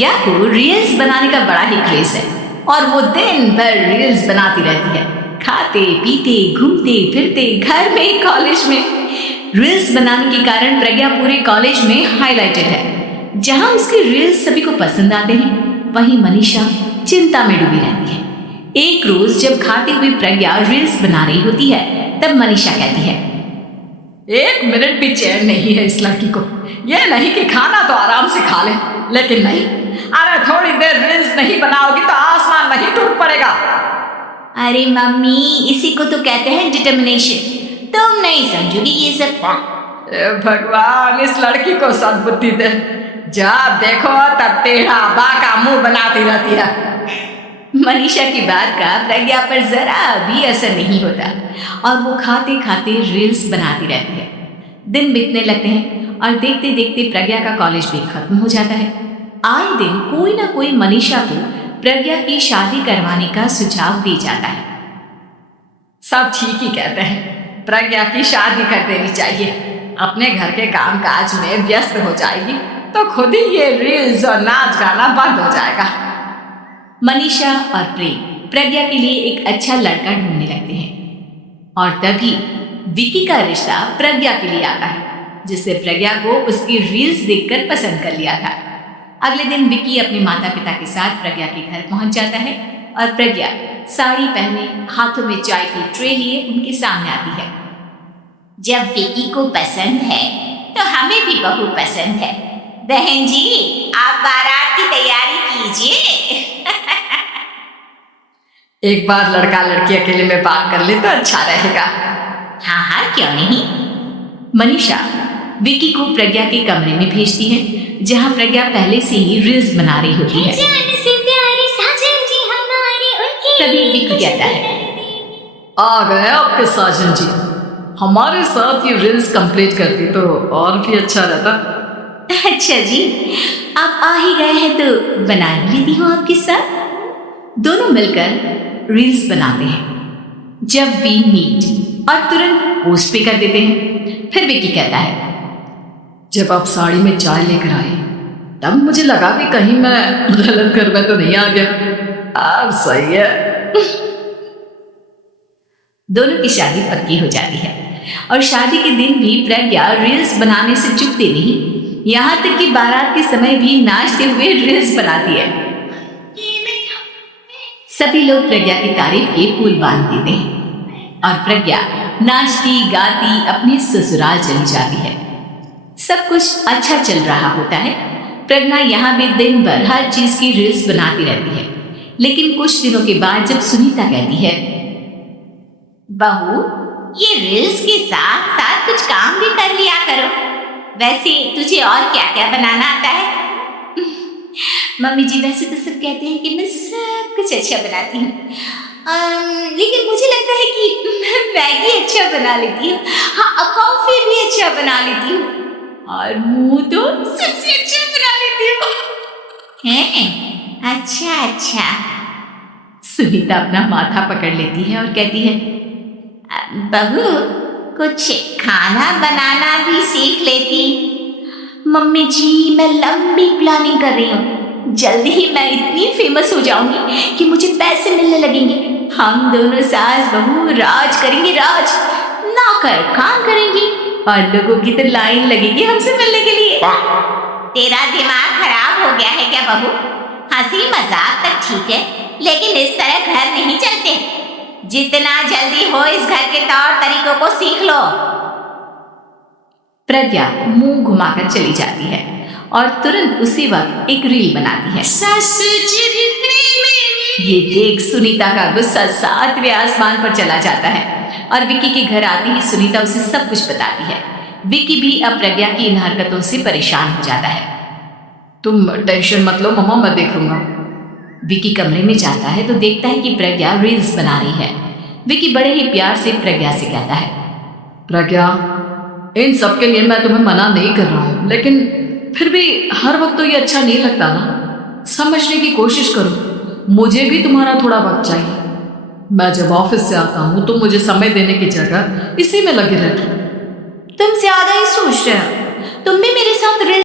प्रज्ञा को रील्स बनाने का बड़ा ही क्रेज है और वो दिन भर रील्स बनाती रहती है। खाते पीते घूमते फिरते घर में कॉलेज में रील्स बनाने के कारण प्रज्ञा पूरे कॉलेज में हाईलाइटेड है। जहां उसके रील्स सभी को पसंद आते हैं, वहीं मनीषा चिंता में डूबी रहती है। एक रोज जब खाते हुए प्रज्ञा रील्स बना रही होती है, तब मनीषा कहती है, एक मिनट भी चैन नहीं है इस लड़की को। ये नहीं कि खाना तो आराम से खा ले, लेकिन नहीं, अरे थोड़ी देर रील्स नहीं बनाओगी तो आसमान नहीं टूट पड़ेगा। अरे मम्मी, इसी को तो कहते हैं डिटर्मिनेशन। तुम नहीं समझोगी ये सब। भगवान, इस लड़की को सद्बुद्धि दे। जब देखो तब टेढ़ा बाका मुंह बनाती रहती है। मनीषा की बात का प्रज्ञा पर जरा भी असर नहीं होता और वो खाते खाते रील्स बनाती रहती है। दिन बीतने लगते हैं और देखते देखते प्रज्ञा का कॉलेज भी खत्म हो जाता है। आए दिन कोई ना कोई मनीषा को प्रज्ञा की शादी करवाने का सुझाव दे जाता है। सब ठीक ही कहते हैं, प्रज्ञा की शादी कर देनी चाहिए। अपने घर के कामकाज में व्यस्त हो जाएगी तो खुद ही ये रील्स और नाच गाना बंद हो जाएगा। मनीषा और प्रेम प्रज्ञा के लिए एक अच्छा लड़का ढूंढने लगते हैं और तभी विकी का रिश्ता प्रज्ञा के लिए आता है, जिससे प्रज्ञा को उसकी रील्स देखकर पसंद कर लिया था। अगले दिन विकी अपने माता पिता के साथ प्रज्ञा के घर पहुंच जाता है और प्रज्ञा साड़ी पहने हाथों में चाय की ट्रे लिए उनके सामने आती है। जब विकी को पसंद है तो हमें भी बहू पसंद है। बहन जी, आप बारात की तैयारी कीजिए। एक बार लड़का लड़की अकेले में बात कर ले तो अच्छा रहेगा। हाँ हाँ, क्यों नहीं। मनीषा विकी को प्रज्ञा के कमरे में भेजती है, जहां प्रज्ञा पहले से ही रील्स बना रही होती है। तभी विकी कहता है, आ गए आपके साजन जी। हमारे साथ ये रील्स कंप्लीट करती तो और भी अच्छा रहता। अच्छा जी, आप आ ही गए हैं तो बना ही लेती हूँ आपके साथ। दोनों मिलकर रील्स बनाते हैं। जब वी मीट और तुरंत पोस्ट भी कर देते हैं। फिर विकी कहता है, जब आप साड़ी में चाय लेकर आए तब मुझे लगा कि कहीं मैं गलत घर में तो नहीं आ गया। अब सही है। दोनों की शादी पक्की हो जाती है और शादी के दिन भी प्रज्ञा रील्स बनाने से चूकती नहीं। यहाँ तक कि बारात के समय भी नाचते हुए रील्स बनाती है। सभी लोग प्रज्ञा की तारीफ के पुल बांध देते हैं और प्रज्ञा नाचती गाती अपने ससुराल चली जाती है। सब कुछ अच्छा चल रहा होता है। प्रज्ञा यहाँ भी दिन भर हर चीज की रील्स बनाती रहती है। लेकिन कुछ दिनों के बाद जब सुनीता कहती है, बहू, ये रील्स के साथ साथ कुछ काम भी कर लिया करो। वैसे तुझे और क्या क्या बनाना आता है? मम्मी जी, वैसे तो सब कहते हैं कि मैं सब कुछ अच्छा बनाती हूँ, लेकिन मुझे लगता है कि मैं मैगी अच्छा बना लेती हूँ। हाँ, कॉफी भी अच्छा बना लेती हूँ और मुंह तो सबसे अच्छा बना लेती हूँ। हैं? अच्छा अच्छा। सुनीता अपना माथा पकड़ लेती है और कहती है, बहू, कुछ खाना बनाना भी सीख लेती। मम्मी जी, मैं लंबी प्लानिंग कर रही हूँ। जल्दी ही मैं इतनी फेमस हो जाऊंगी कि मुझे पैसे मिलने लगेंगे। हम दोनों सास बहू राज करेंगे, राज ना कर काम करेंगी और लोगों की तो लाइन लगेगी हमसे मिलने के लिए। तेरा दिमाग खराब हो गया है क्या बहू? हंसी मजाक तक ठीक है, लेकिन इस तरह घर नहीं चलते। जितना जल्दी हो इस घर के तौर तरीकों को सीख लो। प्रज्ञा मुंह घुमाकर चली जाती है और तुरंत उसी वक्त एक रील बनाती है। ये देख सुनीता का गुस्सा 7वें आसमान पर चला जाता है और विकी के घर आती ही सुनीता उसे सब कुछ बताती है। विकी भी अब प्रज्ञा की इन हरकतों से परेशान हो जाता है। तुम टेंशन मत लो मम्मा, मैं देख लूंगा। विकी कमरे में जाता है तो देखता है कि प्रज्ञा रील्स बना रही है। विकी बड़े ही प्यार से प्रज्ञा से कहता है, प्रज्ञा, इन सब के लिए मैं तुम्हें मना नहीं कर रहा हूँ, लेकिन फिर भी हर वक्त तो ये अच्छा नहीं लगता ना। समझने की कोशिश करो, मुझे भी तुम्हारा थोड़ा वक्त चाहिए। मैं जब ऑफिस से आता हूँ तो मुझे समय देने की जगह इसी में लगे रहते हो। तुम ज्यादा ही सोच रहे हो। तुम भी मेरे साथ